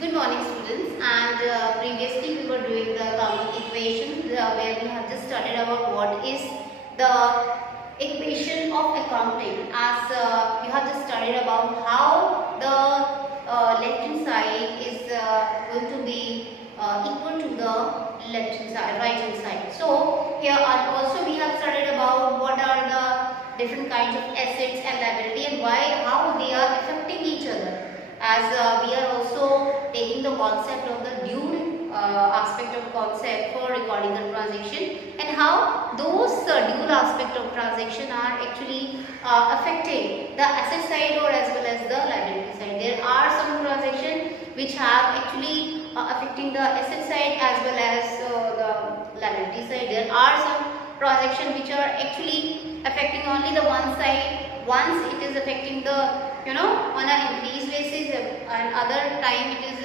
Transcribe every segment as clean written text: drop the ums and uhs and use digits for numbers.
Good morning, students. And previously we were doing the accounting equations where we have just studied about what is the equation of accounting. As we have just studied about how the left hand side is going to be equal to the left hand side, right hand side. So here also we have studied about what are the different kinds of assets and liability and how they are affecting each other. As we are also taking the concept of the dual aspect of concept for recording the transaction and how those dual aspect of transaction are actually affecting the asset side or as well as the liability side. There are some transactions which have actually affecting the asset side as well as the liability side. There are some transactions which are actually affecting only the one side. Once it is affecting the on an increase basis and other time it is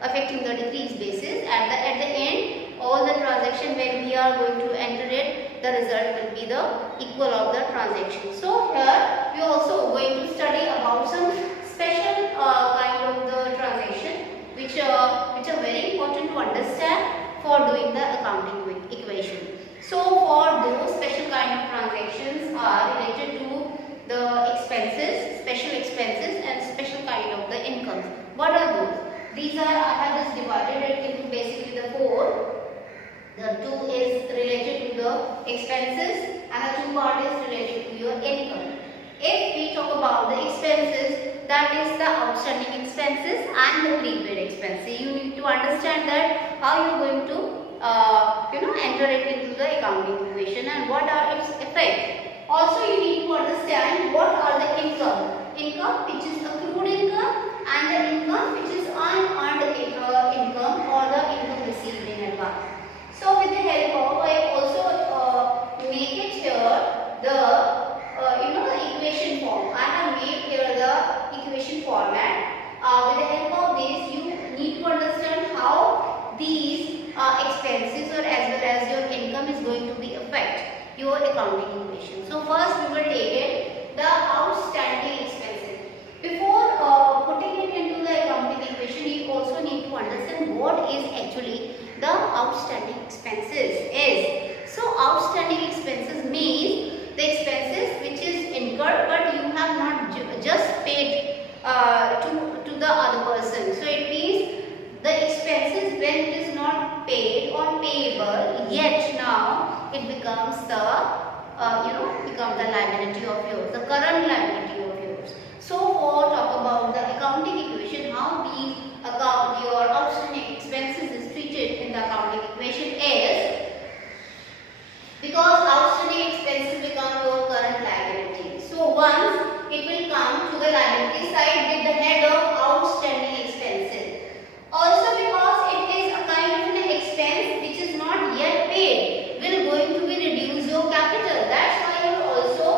affecting the decrease basis. At the end, all the transaction when we are going to enter it, the result will be the equal of the transaction. So here we are also going to study about some special kind of the transaction which are very important to understand for doing the accounting equation. So for those special kind of transactions are related to the expenses, special expenses and special kind of the incomes. What are those? These are, I have just divided it into basically the four. The two is related to the expenses and the two part is related to your income. If we talk about the expenses, that is the outstanding expenses and the prepaid expenses. You need to understand that how you are going to enter it into the accounting equation and what are its effects. Also, you need to understand what are the income which is accrued income and the income which is unearned income or the income received in advance. So, with the help of I also make it here the the equation form. I have made here the equation format. With the help of this, you need to understand how these expenses or as well as your income is going to be affect your accounting equation. So first we will take it the outstanding expenses. Before putting it into the accounting equation, you also need to understand what is actually the outstanding expenses is. So outstanding expenses means the expenses which is incurred but you have not just paid to the other person. So it means the expenses when it is not paid or payable yet now it becomes the become the liability of yours, the current liability of yours. So for talk about the accounting equation, how we account your outstanding expenses is treated in the accounting equation is because outstanding expenses become your current liability. So once it will come to the liability side with the head of outstanding expenses. Also because it is a kind of an expense which is not yet paid will going to be reduce your capital. That's why you are also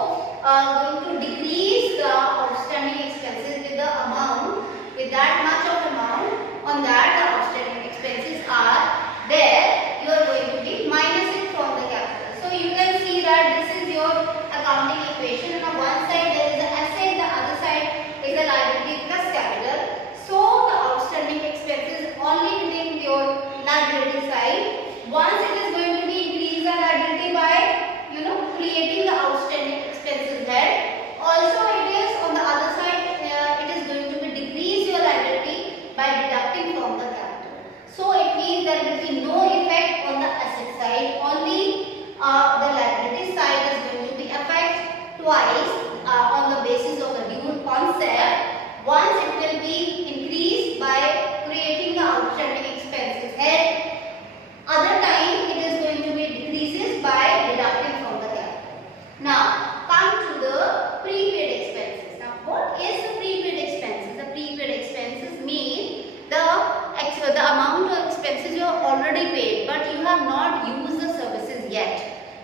going to decrease the outstanding expenses with the amount, with that much of amount on that the outstanding expenses are there, you are going to be minus it from the capital. So you can see that this is your accounting equation. On one side there is the asset, the other side is the liability plus capital. So the outstanding expenses only within your liability side. Once it is going to be increase the liability by creating the outstanding expenses head. Also it is on the other side it is going to be decrease your liability by deducting from the capital. So it means there will be no effect on the asset side. Only the liability side is going to be affected twice on the basis of the dual concept. Once it will be increased by creating the outstanding expenses head. Other time it is going to be decreases by deducting from the capital. Now come to the prepaid expenses. Now what is the prepaid expenses? The prepaid expenses mean the amount of expenses you have already paid but you have not used the services yet.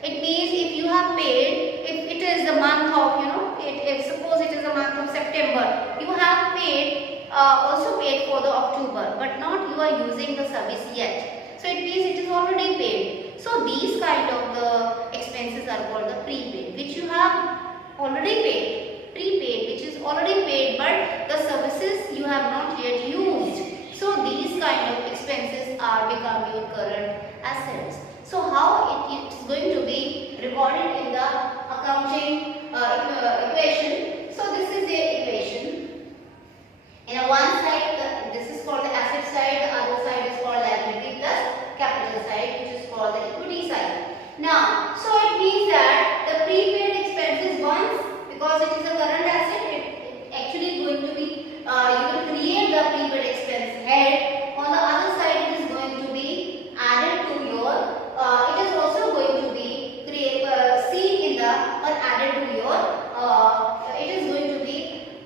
It means if you have paid, if it is the month of if suppose it is the month of September, you have paid also paid for the October but not you are using the service yet. So it means it is already paid. So these kind of the expenses are called the prepaid, which you have already paid. Prepaid, which is already paid but the services you have not yet used. is going to be recorded in the accounting equation. So this is the equation. In a one side, this is called the asset side, the other side is called liability plus capital side, which is called the equity side. Now, so it means that the prepaid expenses once, because it is a current asset, it actually going to be, you will create the prepaid expense head. On the other side, it is going to be added to your, it is also going to be seen in the, or added to your, it is going to be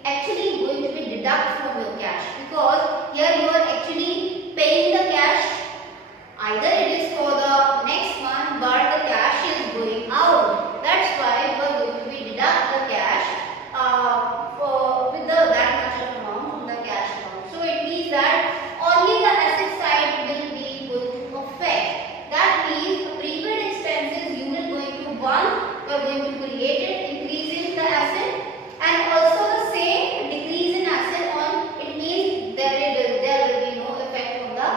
actually going to be deduct from your cash, because here you are actually paying the cash, either it is for the next month but the cash is going out. That's why you are going to be deduct the cash with the that much of amount from the cash account. So it means that only the asset side will be going to affect. That means the prepaid expenses you will going to one, you are going to create it, increasing the asset, and also the same decrease in asset on, it means there will be no effect on the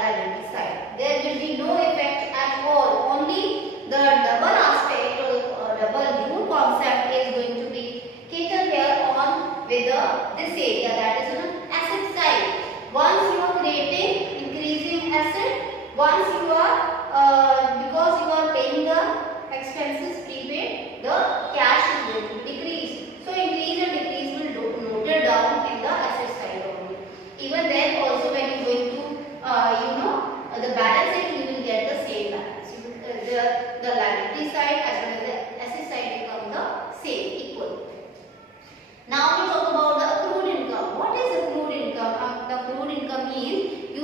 liability side. There will be no effect at all. Only the double aspect or double new concept is going to be catered here on with this area, that is on the asset side. Once you are creating increasing asset, once you are because you are paying the expenses prepaid, the cash is going to decrease. So increase and decrease will noted down in the asset side only. Even then also when you going to the balance sheet, you will get the same balance. The liability side as well as the asset side become the same, equal. Now we talk about the accrued income. What is accrued income? The accrued income means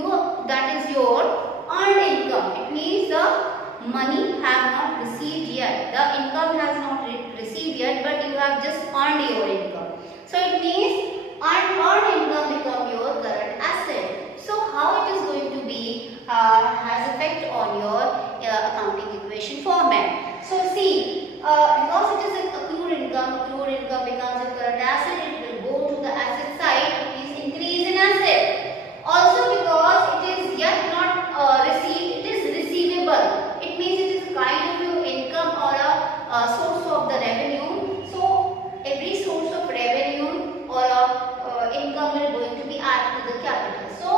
that is your earned income. It means the money have not received yet. The income has not received yet, but you have just earned your income. So it means earned income become your current asset. So how it is going to be has effect on your accounting equation format. So see, because it is an accrued income becomes a current asset. It will go to the asset side. It means increase in asset. Also because it is yet not received, it is receivable. It means it is kind of your income or a source of the revenue. So every source of revenue or income will going to be added to the capital. So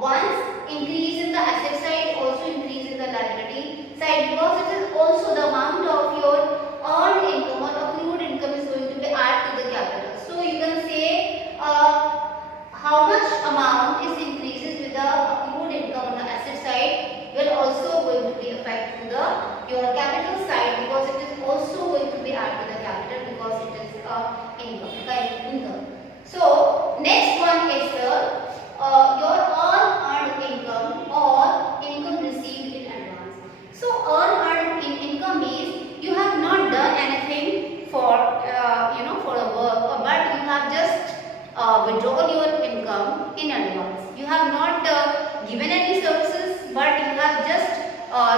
once increase in the asset side, also increase in the liability side, because it is also the amount of your earned income or accrued income is going to be added to the capital. So you can say how much amount is increases with the accrued income on the asset side will also going to be affect to the your capital side, because it is also going to be added to the capital because it is income. So next one is the your earned income or income received in advance. So earned income means you have not done anything for for the work, but you have just withdrawn your income in advance. You have not given any services, but you have just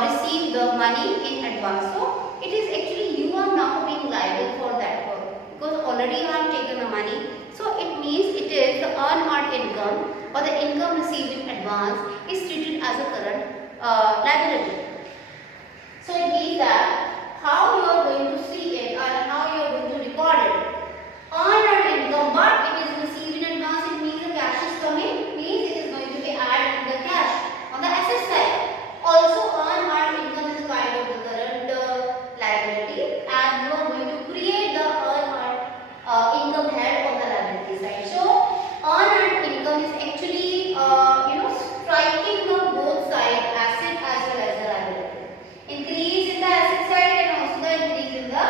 received the money in advance. So it is actually you are now being liable for that work, because already you have taken the money. So it means it is the unearned income or the income received in advance is treated as a current liability. So it means that how you are going to see it and how you are going to record it. Unearned income, but it is received in advance. It means the cash is coming. Means it is going to be added in the cash on the asset side. Also, unearned income is a kind of the current liability, and you are going to create the unearned income head on the liability side. So unearned income is actually striking on both sides, asset as well as the liability. Increase in the asset side and also the increase in the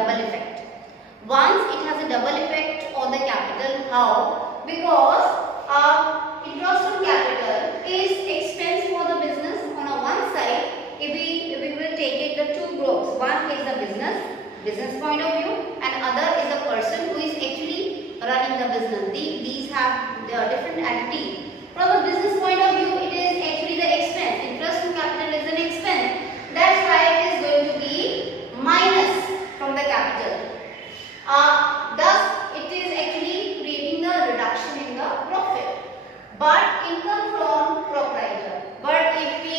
double effect. Once it has a double effect on the capital. How? Because interest on capital is expense for the business on a one side. If we will take it the two groups, one is the business point of view, and other is the person who is actually running the business. These have their different entity. From a business point of view, it is actually the expense. Interest on capital is an expense. That's why it is going to be minus from the capital. Thus, it is actually creating the reduction in the profit. But income from proprietor. But if we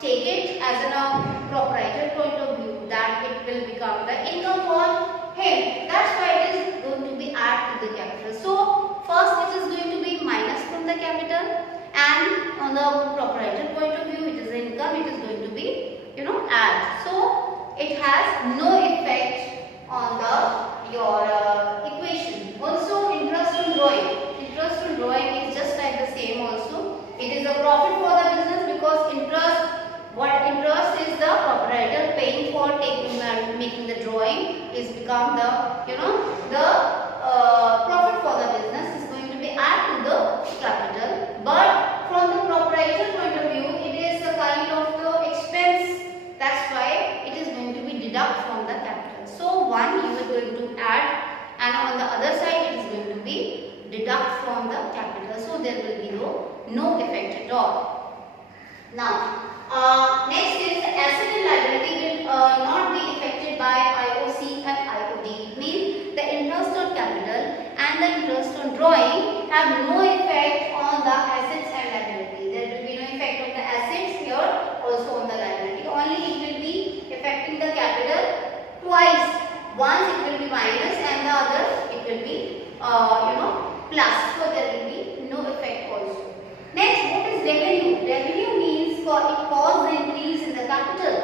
take it as a proprietor point of view, that it will become the income for him. That's why it is going to be add to the capital. So first it is going to be minus from the capital, and on the proprietor point of view, it is income. It is going to be add. So it has no effect on your equation. Also interest on drawing. Interest on drawing is just like the same also. It is a profit for the business because interest is the proprietor paying for making the drawing is become the profit for the business is going to be add to the capital. But from the proprietor point of view, it is a kind of the expense. That's why it is going to be deduct from the capital. So one you are going to add, and on the other side it is going to be deduct from the capital. So there will be no effect at all. Now next is asset and liability will not be affected by IOC and IOD. Means the interest on capital and the interest on drawing have no effect on the assets and liability. There will be no effect on the assets here, also on the liability. Only it will be affecting the capital twice. Once it will be minus and the other it will be plus. So there will be no effect also. Next, what is revenue? Revenue means it causes the increase in the capital.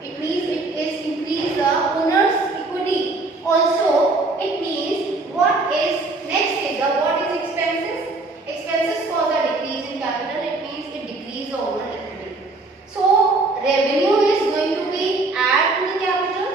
It means it is increase the owner's equity. Also, it means what is expenses? Expenses cause a decrease in capital. It means it decrease the owner equity. So revenue is going to be add to the capital.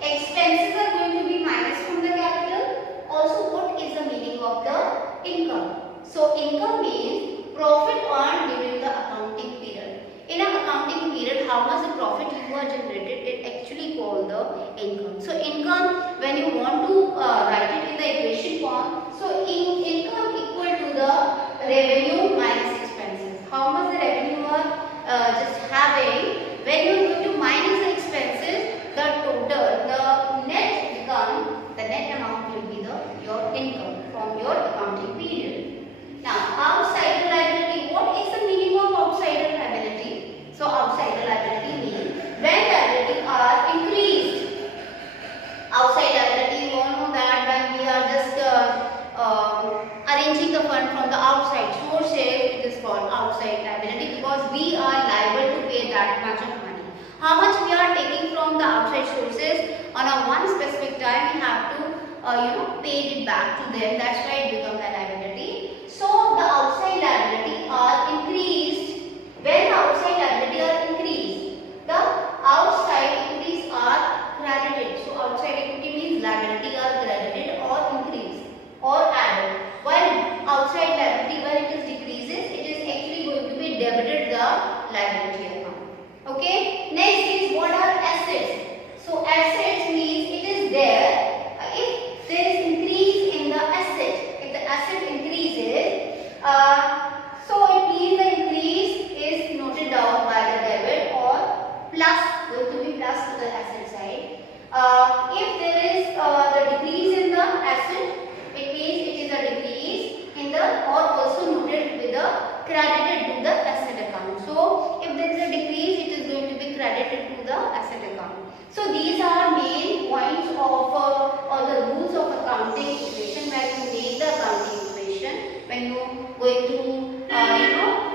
Expenses are going to be minus from the capital. Also, what is the meaning of the income? So income means profit earned during the accounting period. In an accounting period, how much the profit you are generated, it actually called the income. So income, when you want to write it in the equation form, so income equal to the revenue minus expenses. How much the revenue you are just having, when you are going to minus the expenses, the total, the net amount will be your income from your accounting period. Now, outsider liability. What is the meaning of outsider liability? So, outsider liability means when liabilities are increased. Outside liability, you all know that when we are just arranging the fund from the outside sources, it is called outside liability because we are liable to pay that much of money. How much we are taking from the outside sources on a one specific time, we have to pay it back to them. That's why it becomes a liability. So the outside liability are increased. When outside liability are increased, the outside equities are credited. So outside equity means liability are credited or increased or added. While outside liability, when it is decreases, it is actually going to be debited the liability account. Okay. Next is what are assets? So assets means it is there. If there is increase in the asset, if the asset increases, so it means the increase is noted down by the debit or plus, going to be plus to the asset side. If there is the decrease in the asset, it means it is a decrease in the or also noted with the credited to the asset account. So if there is a decrease, it is going to be credited to the asset account. So these are main points of or the rules of accounting equation when you make the accounting equation. When you going to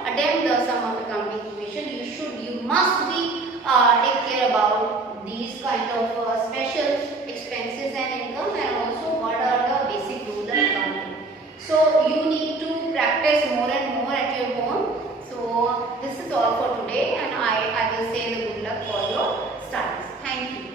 attempt the sum of accounting equation, you must be take care about these kind of special expenses and income, and also what are the basic rules of accounting. So you need to practice more and more at your home. So this is all for today, and I will say the good luck for your studies. Thank you.